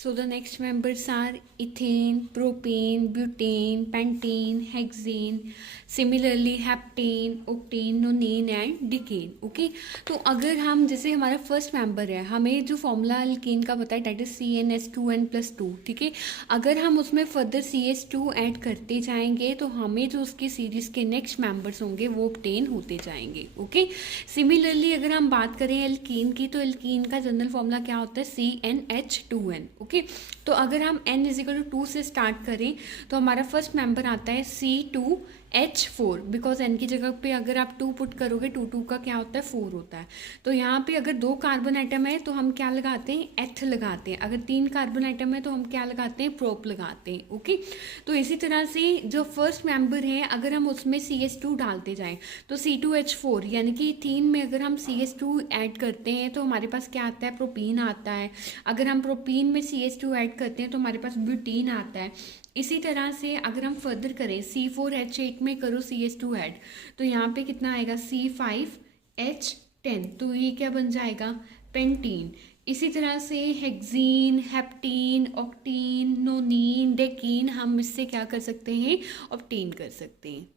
So the next members are ethane, propane, butane, pentane, hexane, similarly heptane, octane, nonane and decane. Okay तो अगर हम जैसे हमारा first member है, हमें जो फॉर्मूला अल्कीन का पता है डेट इज CnH2n+2. ठीक है, अगर हम उसमें फर्दर CH2 ऐड करते जाएंगे तो हमें जो उसकी सीरीज के नेक्स्ट मेंबर्स होंगे वो ऑब्टेन होते जाएंगे. ओके सिमिलरली अगर हम बात करें एल्कीन की, तो एल्कीन का जनरल फॉर्मूला क्या होता है CnH2n. ओके तो अगर हम n=2 से स्टार्ट करें तो हमारा फर्स्ट मेंबर आता है C2H4, बिकॉज n की जगह पे अगर आप 2 पुट करोगे 2 का क्या होता है 4 होता है. तो यहाँ पे अगर 2 कार्बन आइटम है तो हम क्या लगाते हैं एथ लगाते हैं. अगर 3 कार्बन आइटम है तो हम क्या लगाते हैं प्रोप लगाते हैं. ओके तो इसी तरह से जो फर्स्ट मेंबर है अगर हम उसमें CH2 डालते जाएं तो C2H4 यानी कि 3 में अगर हम CH2 ऐड करते हैं तो हमारे पास क्या आता है प्रोपीन आता है. अगर हम प्रोपीन में CH2 ऐड करते हैं तो हमारे पास ब्यूटीन आता है. इसी तरह से अगर हम फर्दर करें C4H8 में करो CH2 ऐड तो यहाँ पे कितना आएगा C5H10. तो ये क्या बन जाएगा पेंटीन. इसी तरह से हेक्सीन, हेप्टीन, ऑक्टीन, नोनीन, डेकीन हम इससे क्या कर सकते हैं ऑब्टेन कर सकते हैं.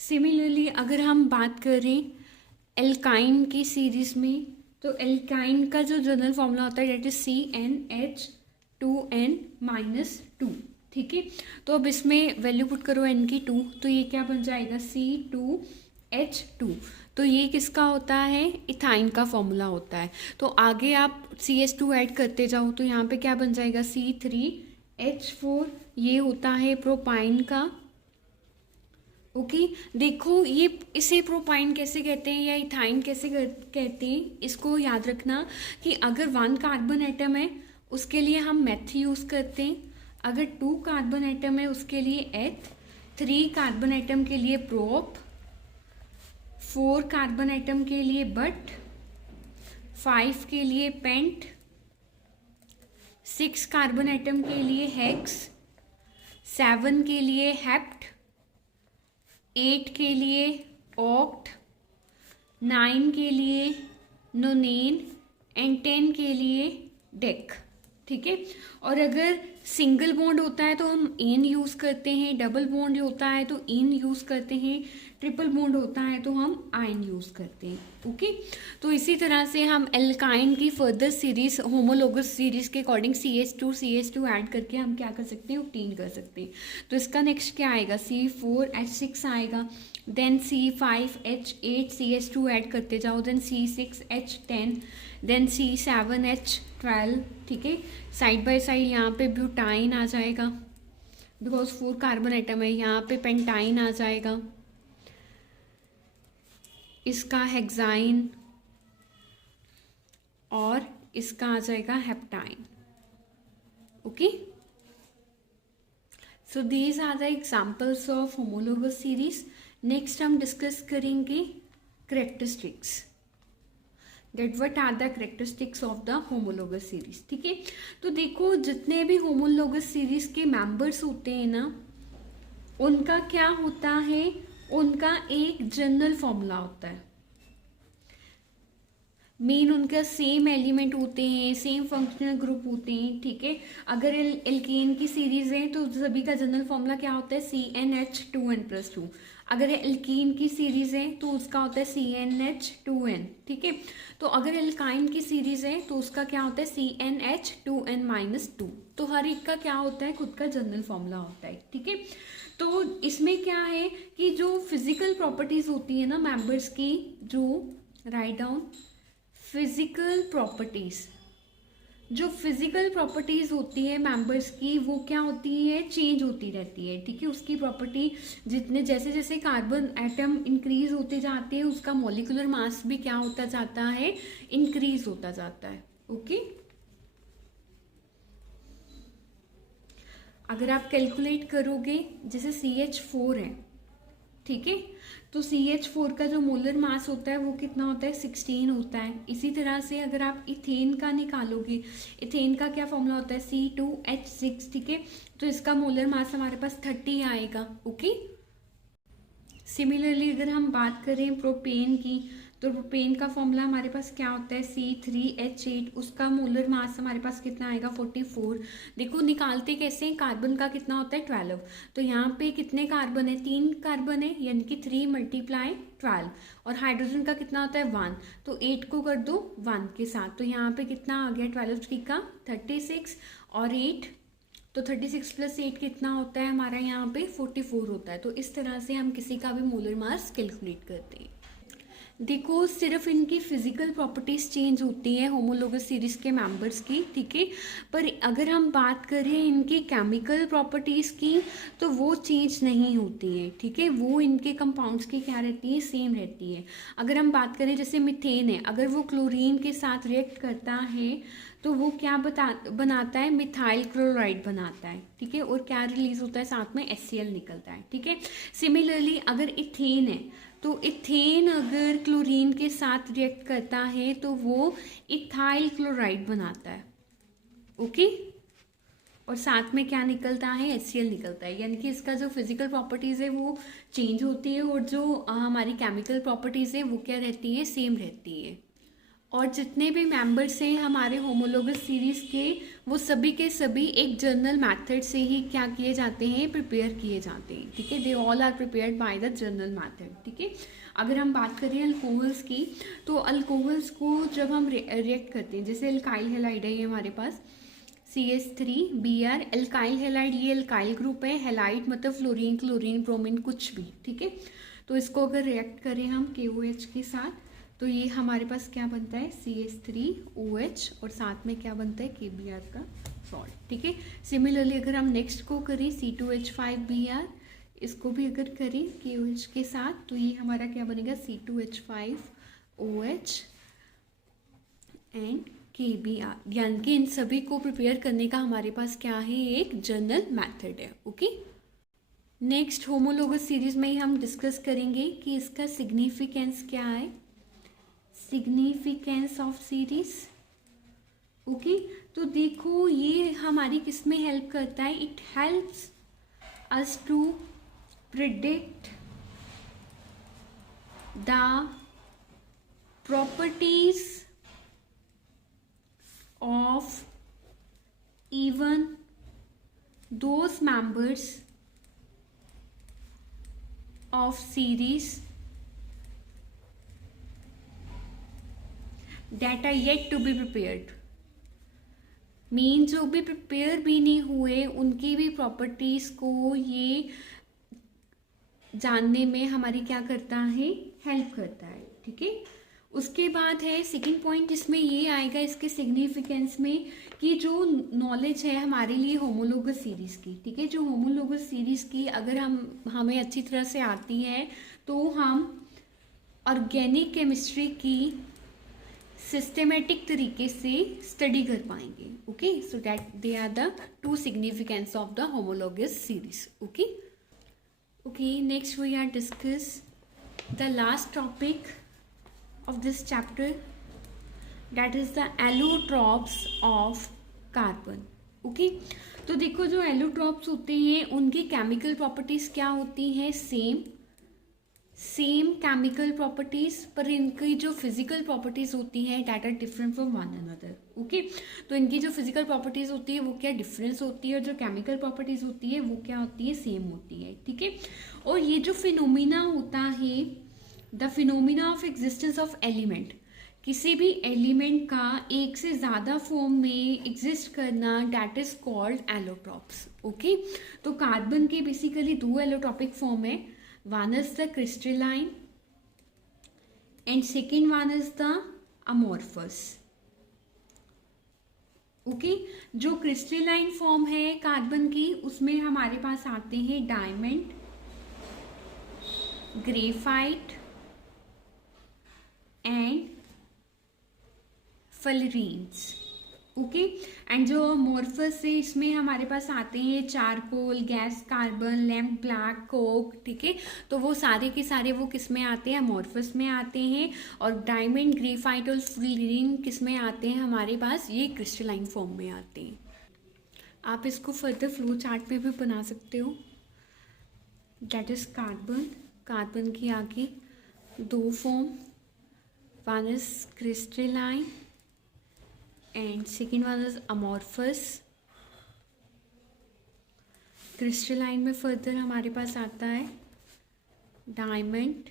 सिमिलरली अगर हम बात करें एल्काइन की सीरीज में तो एल्काइन का जो जनरल फॉर्मूला होता है डेट इज CnH2n-2. ठीक है तो अब इसमें वैल्यू पुट करो n की 2 तो ये क्या बन जाएगा C2H2. तो ये किसका होता है इथाइन का फॉर्मूला होता है. तो आगे आप CH2 ऐड करते जाओ तो यहाँ पे क्या बन जाएगा C3H4. ये होता है प्रोपाइन का. ओके देखो ये इसे प्रोपाइन कैसे कहते हैं या इथाइन कैसे कहते हैं, इसको याद रखना कि अगर 1 कार्बन एटम है उसके लिए हम मेथ यूज़ करते हैं. अगर 2 कार्बन एटम है उसके लिए एथ, 3 कार्बन एटम के लिए प्रोप, 4 कार्बन एटम के लिए बट, 5 के लिए पेंट, 6 कार्बन एटम के लिए हेक्स, 7 के लिए हेप्ट, 8 के लिए ऑक्ट, 9 के लिए नोनेन एंड 10 के लिए डेक. ठीक है और अगर सिंगल बॉन्ड होता है तो हम एन यूज़ करते हैं, डबल बॉन्ड होता है तो इन यूज़ करते हैं, ट्रिपल बॉन्ड होता है तो हम आयन यूज़ करते हैं. ओके तो इसी तरह से हम एल्काइन की फर्दर सीरीज होमोलोगस सीरीज के अकॉर्डिंग CH2 ऐड करके हम क्या कर सकते हैं ऑब्टेन कर सकते हैं. तो इसका नेक्स्ट क्या आएगा C4H6 आएगा, देन C5H8 CH2 ऐड करते जाओ, देन C6H10, देन C7H12. ठीक है साइड बाय साइड यहाँ पे ब्यूटाइन आ जाएगा बिकॉज 4 कार्बन आइटम है, यहाँ पे पेंटाइन आ जाएगा, इसका हेक्साइन और इसका आ जाएगा heptyne. Okay so these are the examples of homologous series. Next हम डिस्कस करेंगे characteristics, that what are the characteristics of the homologous series. ठीक है तो देखो जितने भी होमोलोगस सीरीज के मेंबर्स होते हैं ना उनका क्या होता है, उनका एक जनरल फॉर्मूला होता है. मेन उनका सेम एलिमेंट होते हैं, सेम फंक्शनल ग्रुप होते हैं. ठीक है अगर एल्केन की सीरीज है तो सभी का जनरल फॉर्मूला क्या होता है CnH2n+2. अगर एल्कीन की सीरीज है तो उसका होता है CnH2n. ठीक है तो अगर एल्काइन की सीरीज है तो उसका क्या होता है CnH2n-2. तो हर एक का क्या होता है खुद का जनरल फॉर्मूला होता है. ठीक है तो इसमें क्या है कि जो फिजिकल प्रॉपर्टीज होती है ना मेंबर्स की, जो राइट डाउन फिजिकल प्रॉपर्टीज, जो फिजिकल प्रॉपर्टीज होती है मेंबर्स की वो क्या होती है चेंज होती रहती है. ठीक है उसकी प्रॉपर्टी जितने जैसे जैसे कार्बन एटम इंक्रीज होते जाते हैं उसका मॉलिक्यूलर मास भी क्या होता जाता है इंक्रीज होता जाता है. ओके अगर आप कैलकुलेट करोगे जैसे CH4 है, ठीक है तो CH4 का जो मोलर मास होता है वो कितना होता है 16 होता है. इसी तरह से अगर आप इथेन का निकालोगे, इथेन का क्या फॉर्मूला होता है C2H6. ठीक है तो इसका मोलर मास हमारे पास 30 आएगा. ओके सिमिलरली अगर हम बात करें प्रोपेन की तो प्रोपेन का फॉर्मूला हमारे पास क्या होता है, C3H8, उसका मोलर मास हमारे पास कितना आएगा 44। देखो निकालते कैसे हैं, कार्बन का कितना होता है 12, तो यहाँ पे कितने कार्बन है, 3 कार्बन है, यानी कि 3 × 12, और हाइड्रोजन का कितना होता है 1, तो 8 को कर दो 1 के साथ, तो यहाँ पे कितना आ गया 12 3 का 36 और 8, तो 36 + 8 कितना होता है हमारा यहाँ पे 44 होता है। तो इस तरह से हम किसी का भी मोलर मास कैलकुलेट करते हैं। देखो सिर्फ इनकी फिजिकल प्रॉपर्टीज चेंज होती हैं होमोलोगस सीरीज के मेंबर्स की, ठीक है, पर अगर हम बात करें इनकी केमिकल प्रॉपर्टीज की तो वो चेंज नहीं होती है, ठीक है, वो इनके कंपाउंड्स की क्या रहती है, सेम रहती है। अगर हम बात करें जैसे मीथेन है, अगर वो क्लोरीन के साथ रिएक्ट करता है तो वो क्या बनाता है, मिथाइल क्लोराइड बनाता है, ठीक है, और क्या रिलीज होता है, साथ में HCl निकलता है, ठीक है। सिमिलरली अगर इथेन है तो इथेन अगर क्लोरीन के साथ रिएक्ट करता है तो वो इथाइल क्लोराइड बनाता है, ओके, और साथ में क्या निकलता है, HCl निकलता है, यानी कि इसका जो फिजिकल प्रॉपर्टीज़ है वो चेंज होती है और जो हमारी केमिकल प्रॉपर्टीज़ है वो क्या रहती है, सेम रहती है। और जितने भी मेंबर्स हैं हमारे होमोलोगस सीरीज़ के, वो सभी के सभी एक जर्नल मेथड से ही क्या किए जाते हैं, प्रिपेयर किए जाते हैं, ठीक है, they all are prepared by the general method, ठीक है। अगर हम बात करें अल्कोहल्स की, तो अल्कोहल्स को जब हम रिएक्ट करते हैं, जैसे अल्काइल हैलाइड है ये हमारे पास CH3Br, एल्काइल हैलाइड ये एल्काइल ग्रुप है, हैलाइड मतलब फ्लोरीन क्लोरीन ब्रोमीन कुछ भी, ठीक है, तो इसको अगर रिएक्ट करें हम KOH के साथ तो ये हमारे पास क्या बनता है, CH3OH, और साथ में क्या बनता है, KBr का सॉल्ट, ठीक है। सिमिलरली अगर हम नेक्स्ट को करें C2H5Br, इसको भी अगर करें KOH के साथ तो ये हमारा क्या बनेगा, C2H5OH एंड KBr, यानी कि इन सभी को प्रिपेयर करने का हमारे पास क्या है, एक जर्नल मैथड है, ओके। नेक्स्ट होमोलोगस सीरीज में ही हम डिस्कस करेंगे कि इसका सिग्निफिकेंस क्या है, सिग्निफिकेंस ऑफ सीरीज, ओके। तो देखो ये हमारी किस में हेल्प करता है, it helps us to predict the properties of even those members of series that are yet to be prepared, mean जो भी प्रिपेयर भी नहीं हुए उनकी भी प्रॉपर्टीज को ये जानने में हमारी क्या करता है, हेल्प करता है, ठीक है। उसके बाद है सेकंड पॉइंट, जिसमें ये आएगा इसके सिग्निफिकेंस में कि जो नॉलेज है हमारे लिए होमोलोगस सीरीज की, ठीक है, जो होमोलोगस सीरीज की अगर हमें अच्छी तरह से आती है तो हम ऑर्गेनिक केमिस्ट्री की सिस्टमेटिक तरीके से स्टडी कर पाएंगे, okay. So that they are the two significance of the homologous series, okay. Okay, next we are discuss the last topic of this chapter, that is the allotropes of carbon, okay. तो देखो जो allotropes होते हैं उनकी chemical properties क्या होती हैं, same chemical properties, पर इनकी जो फिजिकल प्रॉपर्टीज होती हैं that are different from one another, okay. तो इनकी जो फिजिकल प्रॉपर्टीज होती है वो क्या डिफरेंस होती है, और जो केमिकल प्रॉपर्टीज होती है वो क्या होती है, सेम होती है, ठीक है। और ये जो फिनोमिना होता है, the phenomena of existence of element, किसी भी एलिमेंट का एक से ज़्यादा फॉर्म में एग्जिस्ट करना, that is called allotropes, okay. तो कार्बन के बेसिकली 2 एलोट्रॉपिक फॉर्म है, one is the crystalline and second one is the amorphous, okay. जो क्रिस्टलाइन फॉर्म है कार्बन की उसमें हमारे पास आते हैं diamond, graphite and fullerenes, okay. And जो अमोर्फस है इसमें हमारे पास आते हैं charcoal, gas carbon, lamp black, coke, ठीक है। तो वो सारे के सारे वो किस में आते हैं, अमोर्फस में आते हैं। और डायमंड, ग्रेफाइट और फुलरीन किस में आते हैं हमारे पास, ये क्रिस्टलाइन फॉर्म में आते हैं। आप इसको फर्दर फ्लो चार्ट पे भी बना सकते हो, दैट इज कार्बन की आगे 2 form, one is crystalline and second one is amorphous. Crystalline में फर्दर हमारे पास आता है डायमंड,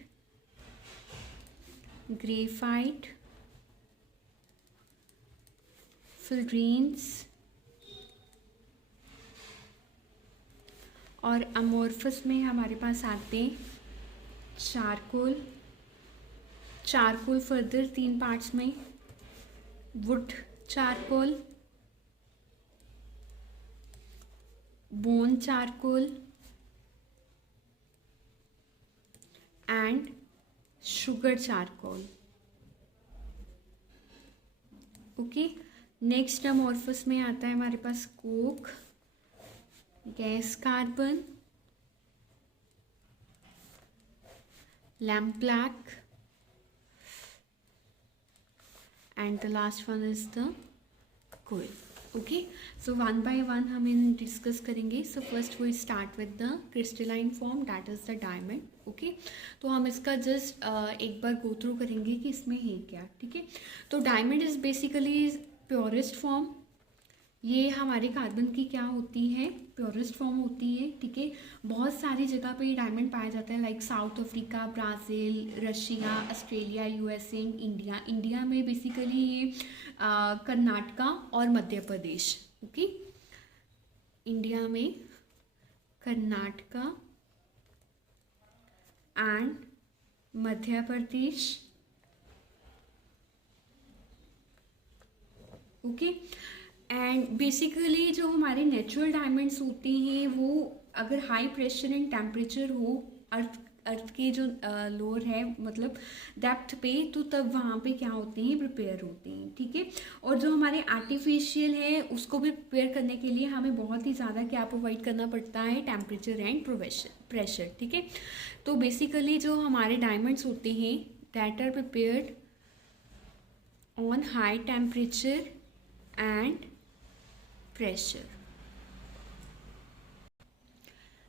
ग्रेफाइट, फिल्ड्रीन्स और अमोर्फस में हमारे पास आते हैं चारकोल। चारकोल फर्दर 3 पार्ट्स में, wood charcoal, bone charcoal and sugar charcoal. Okay, next amorphous में आता है हमारे पास coke, gas carbon, lamp black and the last one is the coal. Okay, so one by one हम इन discuss करेंगे। So first we start with the crystalline form, that is the diamond. Okay, तो हम इसका just एक बार go through करेंगे कि इसमें है क्या। ठीक है, तो diamond is basically purest form. ये हमारे कार्बन की क्या होती है, प्योरेस्ट फॉर्म होती है। ठीक है, बहुत सारी जगह पे ये डायमंड पाया जाता है, like south Africa, Brazil, Russia, Australia, USA, India. India में बेसिकली ये कर्नाटका और मध्य प्रदेश। ओके, इंडिया में Karnataka and Madhya Pradesh. Okay, and basically जो हमारे नेचुरल डायमंड्स होते हैं वो अगर हाई प्रेशर एंड टेम्परेचर हो अर्थ के जो लोअर है मतलब डेप्थ पे, तो तब वहाँ पे क्या होते हैं, प्रिपेयर होते हैं। ठीक है, और जो हमारे आर्टिफिशियल है उसको भी प्रिपेयर करने के लिए हमें बहुत ही ज़्यादा क्या प्रोवाइड करना पड़ता है, टेम्परेचर एंड प्रेशर। ठीक है, तो बेसिकली जो हमारे डायमंड्स होते हैं that are prepared on high temperature and pressure.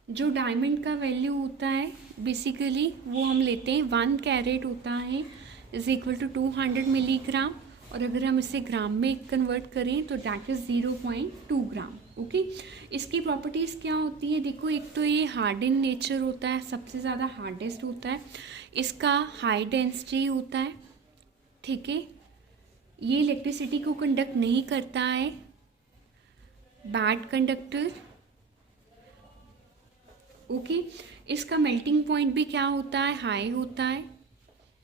जो डायमंड का वैल्यू होता है बेसिकली वो हम लेते हैं 1 कैरेट होता है इज इक्वल टू 200 मिलीग्राम, और अगर हम इसे ग्राम में कन्वर्ट करें तो डैट इज़ 0.2 ग्राम। ओके, इसकी प्रॉपर्टीज़ क्या होती है, देखो एक तो ये हार्ड इन नेचर होता है, सबसे ज़्यादा हार्डेस्ट होता है, इसका हाई डेंसिटी होता है। ठीक है, ये इलेक्ट्रिसिटी को कंडक्ट नहीं करता है, बैड कंडक्टर। ओके, इसका मेल्टिंग पॉइंट भी क्या होता है, हाई होता है।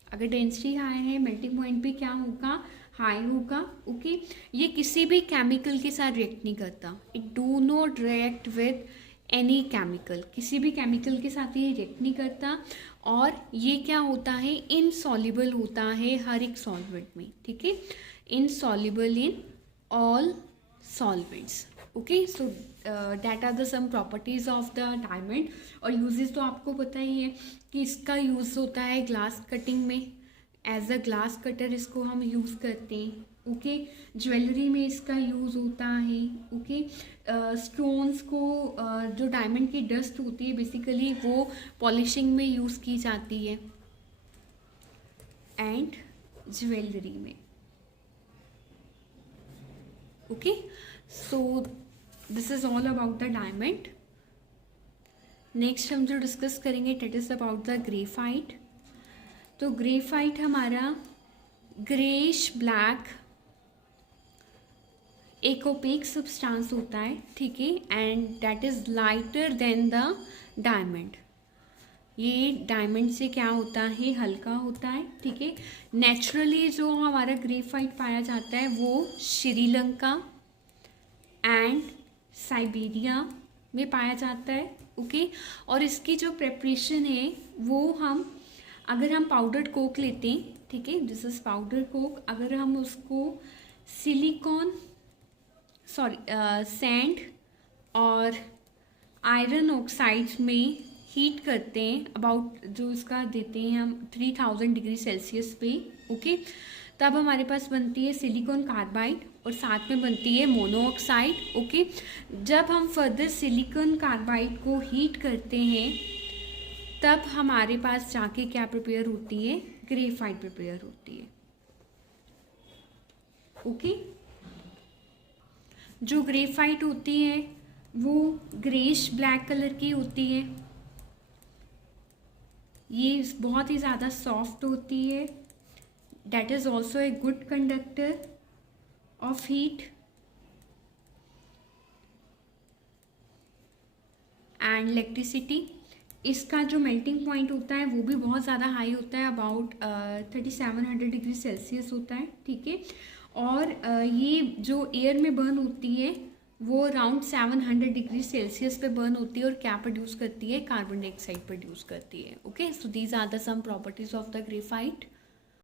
अगर डेंसिटी हाई है मेल्टिंग पॉइंट भी क्या होगा, हाई होगा। ओके, ये किसी भी केमिकल के साथ रिएक्ट नहीं करता, it do not react with any chemical, किसी भी केमिकल के साथ ये रिएक्ट नहीं करता, और ये क्या होता है, इनसॉल्युबल होता है हर एक सॉल्वेंट में। ठीक है, insoluble in all solvents. Okay, so that are the some properties of the diamond. और यूजेस तो आपको पता ही है कि इसका यूज़ होता है ग्लास कटिंग में, एज अ ग्लास कटर इसको हम यूज़ करते हैं। ओके, ज्वेलरी में इसका यूज़ होता है। ओके, स्टोन्स को जो डायमंड की डस्ट होती है बेसिकली वो पॉलिशिंग में यूज़ की जाती है, एंड ज्वेलरी में। Okay, so this is all about the diamond. Next हम जो डिस्कस करेंगे that is about the graphite. तो ग्रेफाइट हमारा ग्रेइश ब्लैक एक ओपेक सब्सटेंस होता है। ठीक है, and that is lighter than the diamond. ये डायमंड से क्या होता है, हल्का होता है। ठीक है, नेचुरली जो हमारा ग्रेफाइट पाया जाता है वो श्रीलंका एंड साइबेरिया में पाया जाता है। ओके, और इसकी जो प्रेपरेशन है वो हम अगर हम पाउडर्ड कोक लेते हैं, ठीक है, दिस इज पाउडर कोक, अगर हम उसको सिलिकॉन सैंड और आयरन ऑक्साइड में हीट करते हैं, अबाउट जो इसका देते हैं हम 3000 डिग्री सेल्सियस पे। ओके, तब हमारे पास बनती है सिलिकॉन कार्बाइड और साथ में बनती है मोनोऑक्साइड। ओके, जब हम फर्दर सिलिकॉन कार्बाइड को हीट करते हैं तब हमारे पास जाके क्या प्रिपेयर होती है, ग्रेफाइट प्रिपेयर होती है। ओके। जो ग्रेफाइट होती है वो ग्रेश ब्लैक कलर की होती है, ये बहुत ही ज़्यादा सॉफ्ट होती है, that is also a good conductor of heat and electricity। इसका जो मेल्टिंग पॉइंट होता है वो भी बहुत ज़्यादा हाई होता है, अबाउट 3700 डिग्री सेल्सियस होता है, ठीक है। और ये जो एयर में बर्न होती है वो अराउंड 700 डिग्री सेल्सियस पे बर्न होती है और क्या प्रोड्यूस करती है, कार्बन डाइऑक्साइड प्रोड्यूस करती है। Okay, so these are the some properties of the graphite.